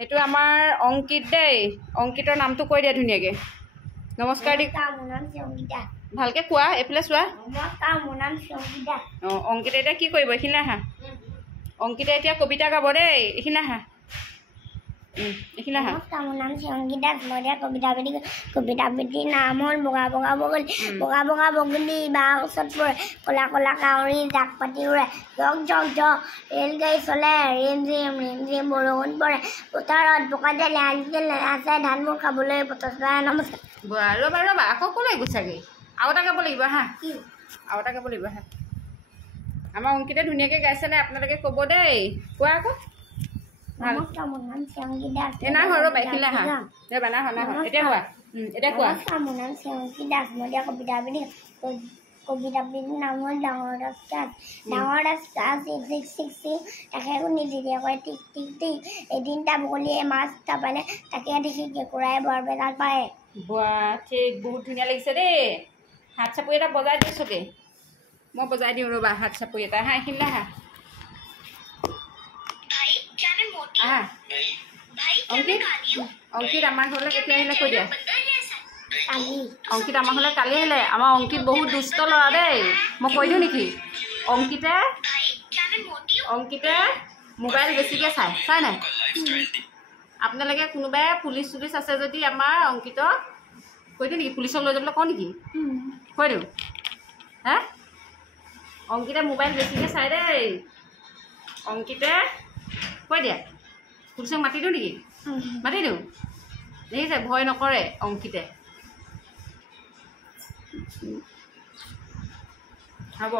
এইটো আমাৰ অংকিত দেই অংকিতৰ নামটো কৈ দিয়া ধুনীয়াকৈ নমস্কাৰ দি ভালকৈ কোৱা এইফালে চোৱা অঁ অংকিতা এতিয়া কি কৰিব এইখিনি আহা অংকিতা এতিয়া কবিতা গাব দেই এইখিনি আহা এইখিনি আহা মোৰ নাম সংগীতা মই কবিতা আবৃত্তিৰ নাম হ'ল বগা বগা বগলী বগা বগা বগলী বা ওচৰত পৰে ক'লা ক'লা কাউৰী জাক পাতি উৰে জক জক জক ৰেলগাড়ী চলে ৰিম ঝিম বৰষুণ পৰে পথাৰত বোকা দিলে আছে ধানবোৰ খাবলৈ পথাৰ নমস্কাৰ ৰ'বা ৰ'বা আকৌ ক'লৈ গৈছাগৈ আৰু এটা গাব লাগিব হা আৰু এটা গাব লাগিব হা আমাৰ অংকিতে ধুনীয়াকৈ গাইছেনে আপোনালোকে ক'ব দেই কোৱা আকৌ নমস্কাৰ মোৰ নাম সংগীতা নাই হয় ৰ'বা এইখিনি আহা ৰ'বা নাই হয় এতিয়া কোৱা এতিয়া কোৱা নমস্কাৰ মোৰ নাম সংগীতা মই কবিতা আবৃত্তিৰ নাম হ'ল ডাঙৰ দাস একেকো নিদিয়ে কয় টিক টিক টিক এদিন এটা বগলীয়ে মাছ নাপালে তাকে দেখি কেঁকুৰাই বৰ বেজাল পায় বাহ ঠিক বহুত ধুনীয়া লাগিছে দেই হাত চাপৰি এটা বজাই দিওঁ চকে মই বজাই দিওঁ ৰ'বা হাত চাপৰি এটা হা এইখিনি আহা আহা অংকিত আমাৰ ঘৰলৈ কেতিয়া আহিলে কৈ দিয়া অংকিত আমাৰ ঘৰলৈ কালি আহিলে আমাৰ অংকিত বহুত দুষ্ট ল'ৰা দেই মই কৈ দিওঁ নেকি অংকিতে মোবাইল বেছিকৈ চাই নাই আপোনালোকে কোনোবাই পুলিচ চুলিচ আছে যদি আমাৰ অংকিতক কৈ দিওঁ নেকি পুলিচক লৈ যাবলৈ কওঁ নেকি কৈ দিওঁ হে অংকিতে মোবাইল বেছিকৈ চাই দেই অংকিতে কৈ দিয়া পুলিচক মাতি দিওঁ নেকি মাতি দিওঁ দেখিছে ভয় নকৰে অংকিতে হ'ব